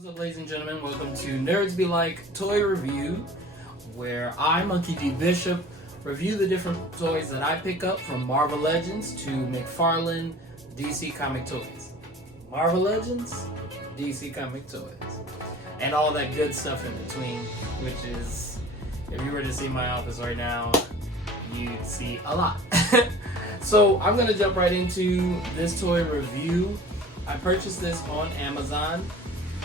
What's up, ladies and gentlemen? Welcome to NerdsBLike Toy Review, where I, Monkey D. Bishop, review the different toys that I pick up from Marvel Legends to McFarlane DC Comic Toys. Marvel Legends, DC Comic Toys, and all that good stuff in between, which is, if you were to see my office right now, you'd see a lot. So I'm going to jump right into this toy review. I purchased this on Amazon.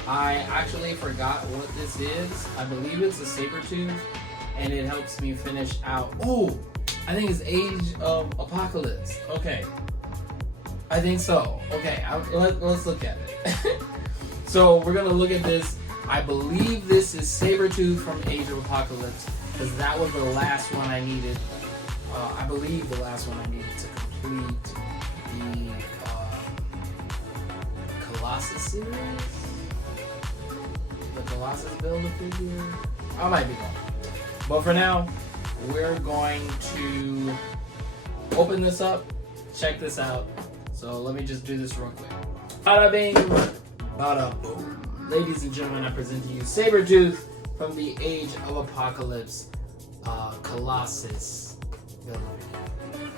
I actually forgot what this is. I believe it's a Sabertooth, and it helps me finish out. Oh, I think it's Age of Apocalypse. Okay, I think so. Okay, let's look at it. So we're gonna look at this. I believe this is Sabertooth from Age of Apocalypse, because that was the last one I needed. I believe the last one I needed to complete the Colossus series. The Colossus Build-A-Figure. I might be wrong. But for now, we're going to open this up, check this out. So let me just do this real quick. Bada bing, bada boom. Ladies and gentlemen, I present to you Sabertooth from the Age of Apocalypse Colossus Build-A-Figure.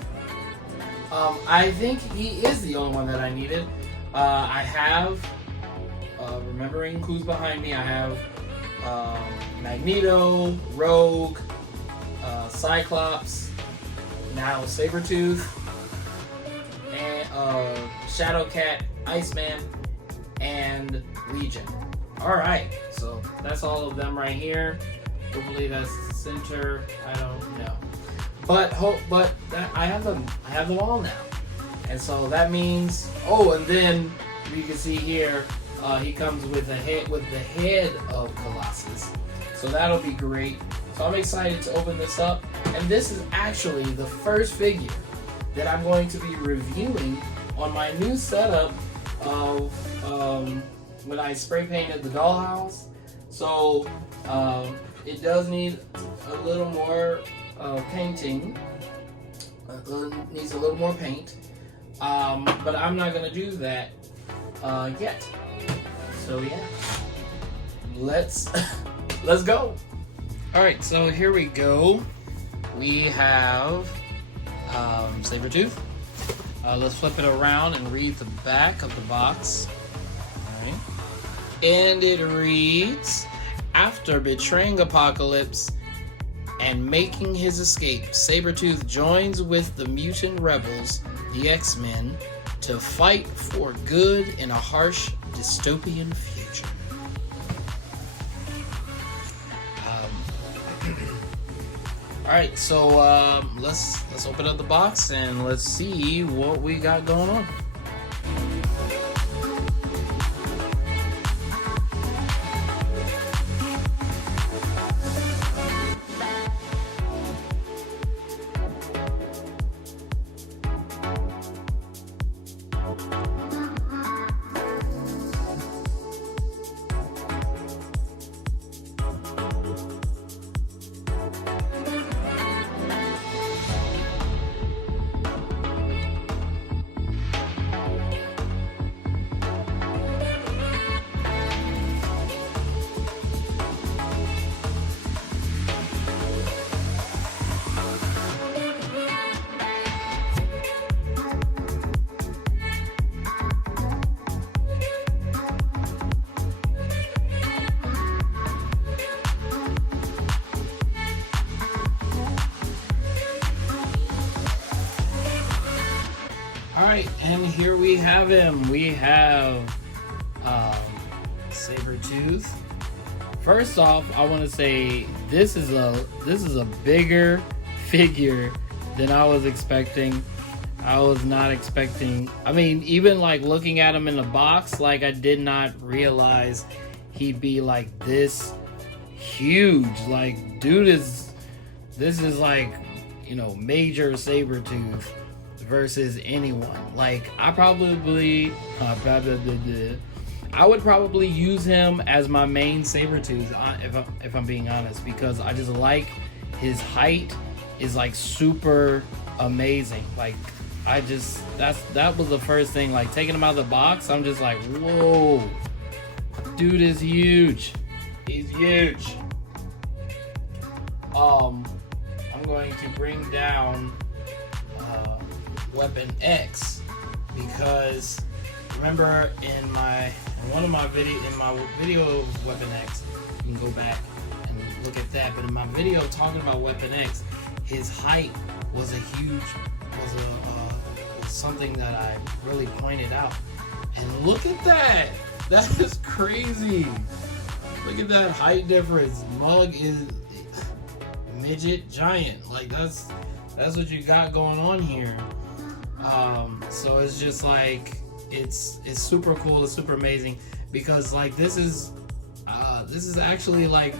I think he is the only one that I needed. I have, remembering who's behind me, I have Magneto, Rogue, Cyclops, now Sabertooth, and Shadowcat, Iceman, and Legion. Alright, so that's all of them right here. Hopefully that's the center. I don't know. But I have them all now. And so that means, oh, and then you can see here, he comes with the head of Colossus. So that'll be great. So I'm excited to open this up. And this is actually the first figure that I'm going to be reviewing on my new setup of when I spray painted the dollhouse. So it does need a little more painting. Needs a little more paint. But I'm not gonna do that yet. So yeah, let's go. All right, so here we go. We have Sabertooth. Let's flip it around and read the back of the box. All right, and it reads: after betraying Apocalypse and making his escape, Sabertooth joins with the mutant rebels, the X-Men, to fight for good in a harsh dystopian future. All right, so let's open up the box and let's see what we got going on. Alright, and here we have him. We have Sabertooth. First off, I want to say this is a bigger figure than I was expecting. I was not expecting. I mean, even like looking at him in the box, like I did not realize he'd be like this huge. Like, dude this is like, you know, major Sabertooth versus anyone. Like, I would probably use him as my main Sabertooth if I'm being honest, because I just like his height is like super amazing. Like, that was the first thing, like taking him out of the box, I'm just like, whoa, Dude is huge. He's huge. I'm going to bring down Weapon X because remember in my video of Weapon X, you can go back and look at that. But in my video talking about Weapon X, his height was something that I really pointed out. And look at that! That is crazy. Look at that height difference. Mug is midget giant. Like that's what you got going on here. So it's just like it's super cool. It's super amazing because like this is actually like,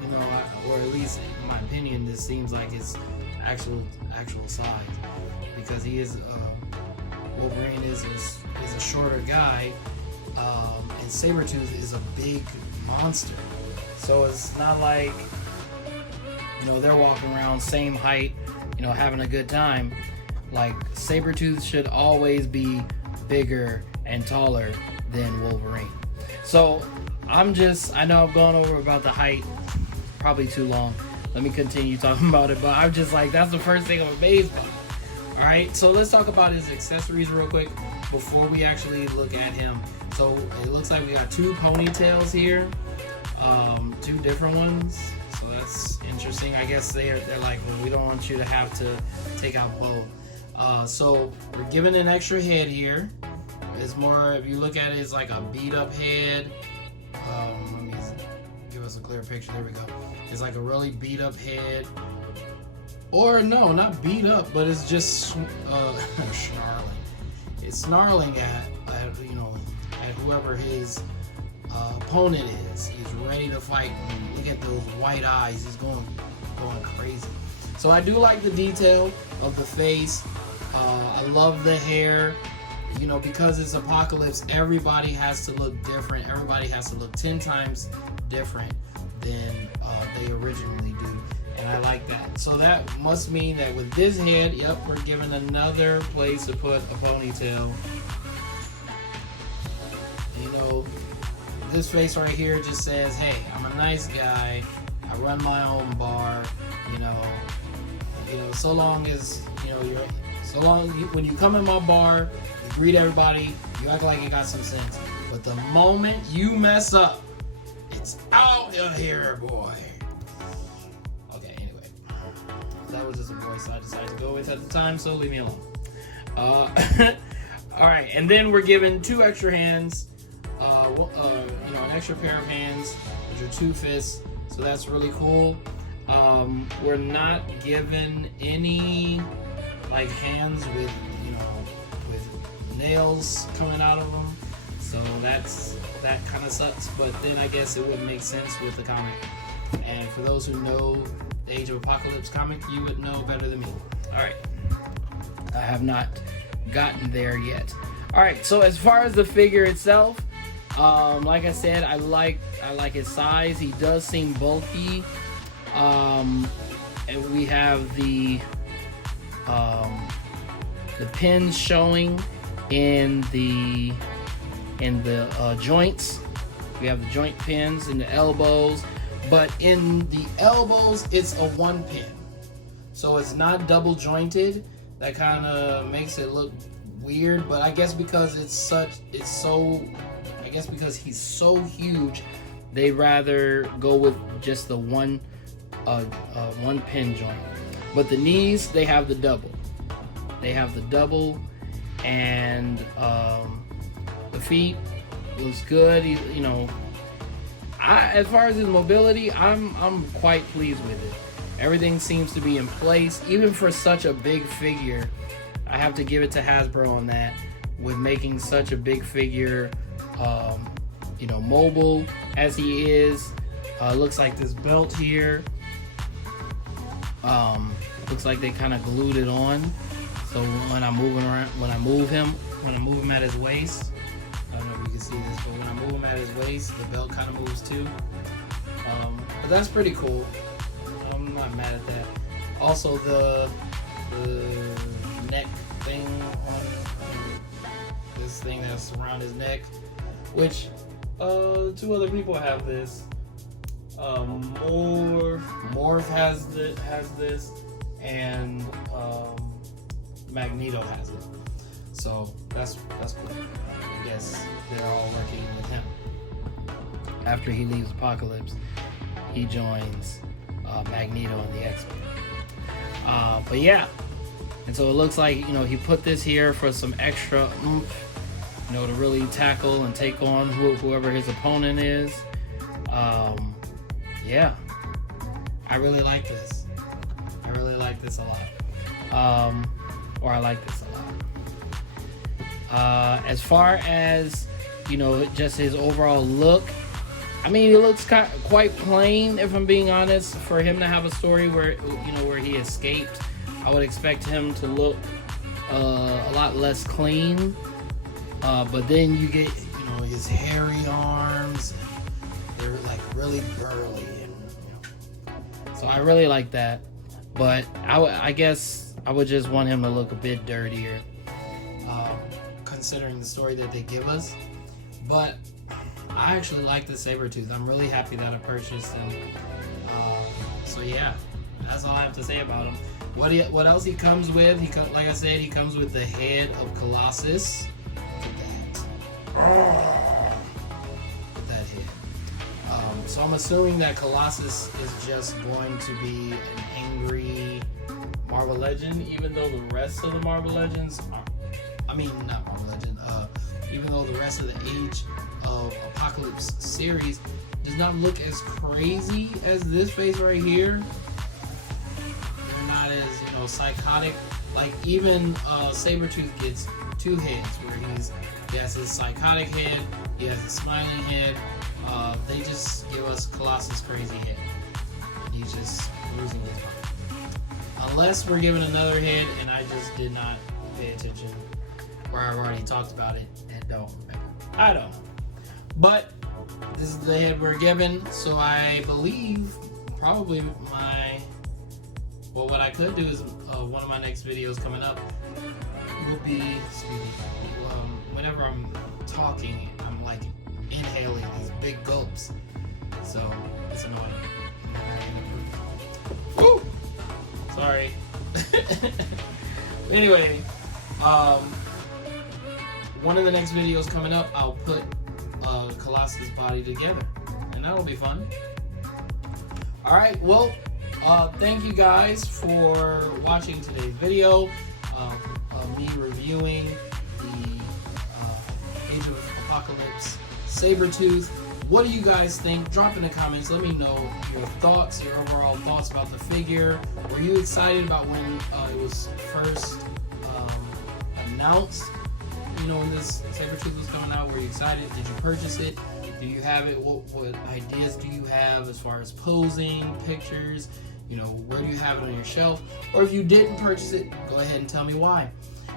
you know, or at least in my opinion, this seems like his actual size because he is Wolverine is a shorter guy, and Sabertooth is a big monster. So it's not like, you know, they're walking around same height, you know, having a good time. Like Sabertooth should always be bigger and taller than Wolverine. So I know I've gone over about the height probably too long. Let me continue talking about it, but I'm just like, that's the first thing I'm amazed by. Alright, so let's talk about his accessories real quick before we actually look at him. So it looks like we got 2 ponytails here, 2 different ones. So that's interesting. I guess they're like, well, we don't want you to have to take out both. So we're given an extra head here. It's more, if you look at it, it's like a beat up head. Let me give us a clear picture. There we go. It's like a really beat up head. Or no, not beat up, but it's just snarling. It's snarling at you know, at whoever his opponent is. He's ready to fight. And look at those white eyes. He's going crazy. So I do like the detail of the face. I love the hair. You know, because it's Apocalypse, everybody has to look different. Everybody has to look 10 times different than they originally do. And I like that. So that must mean that with this head, yep, we're given another place to put a ponytail. You know, this face right here just says, hey, I'm a nice guy. I run my own bar. You know, so long as, you know, when you come in my bar, you greet everybody, you act like you got some sense. But the moment you mess up, it's out of here, boy. Okay, anyway. That was just a voice I decided to go with at the time, so leave me alone. Alright, and then we're given 2 extra hands. You know, an extra pair of hands, which are 2 fists. So that's really cool. We're not given any like hands with, you know, with nails coming out of them. So that kind of sucks, but then I guess it would make sense with the comic. And for those who know the Age of Apocalypse comic, you would know better than me. Alright. I have not gotten there yet. Alright, so as far as the figure itself, like I said, I like his size. He does seem bulky. And we have the pins showing in the joints. We have the joint pins in the elbows, but in the elbows it's a 1 pin, so it's not double jointed. That kind of makes it look weird, but I guess because because he's so huge, they'd rather go with just the one pin joint. But the knees, they have the double. And the feet looks good. You know, as far as his mobility, I'm quite pleased with it. Everything seems to be in place, even for such a big figure. I have to give it to Hasbro on that, with making such a big figure, you know, mobile as he is. Looks like this belt here. Looks like they kind of glued it on. So when I'm moving around, when I move him at his waist, I don't know if you can see this, but when I move him at his waist, the belt kind of moves too. But that's pretty cool. I'm not mad at that. Also, the neck thing on this thing that's around his neck, which two other people have this. Morph has this, and Magneto has it. So that's cool. I guess they're all working with him. After he leaves Apocalypse, he joins Magneto and the X-Men. But yeah, and so it looks like, you know, he put this here for some extra oomph, you know, to really tackle and take on whoever his opponent is. Yeah, I really like this. I really like this a lot. Or I like this a lot. As far as, you know, just his overall look, I mean, it looks quite plain, if I'm being honest. For him to have a story where, you know, where he escaped, I would expect him to look a lot less clean. But then you get, you know, his hairy arms. They're like really burly, and, you know. So I really like that. But I guess I would just want him to look a bit dirtier, considering the story that they give us. But I actually like the Sabertooth. I'm really happy that I purchased him. So yeah, that's all I have to say about him. What else he comes with? Like I said, he comes with the head of Colossus. Look at that head. So I'm assuming that Colossus is just going to be an angry Marvel Legend, even though the rest of the Marvel Legends are, not Marvel Legend, even though the rest of the Age of Apocalypse series does not look as crazy as this face right here. They're not as, you know, psychotic. Like, even Sabertooth gets two heads, where he has his psychotic head, he has a smiling head. They just give us Colossus crazy head. And he's just losing his mind. Unless we're given another head and I just did not pay attention, or I've already talked about it and don't remember. I don't know. But this is the head we're given, so I believe probably what I could do is one of my next videos coming up will be, whenever I'm talking, I'm like inhaling these big gulps, so it's annoying. Woo! Sorry. Anyway, one of the next videos coming up, I'll put Colossus' body together, and that'll be fun. Alright, well, thank you guys for watching today's video of me reviewing the Age of Apocalypse Sabertooth. What do you guys think? Drop in the comments. Let me know your thoughts, your overall thoughts about the figure. Were you excited about when it was first announced? You know, when this Sabertooth was coming out, were you excited? Did you purchase it? Do you have it? What ideas do you have as far as posing, pictures? You know, where do you have it on your shelf? Or if you didn't purchase it, go ahead and tell me why.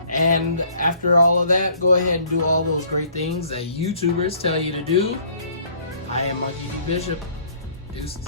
And after all of that, go ahead and do all those great things that YouTubers tell you to do. I am Monkey D. Bishop. Deuces.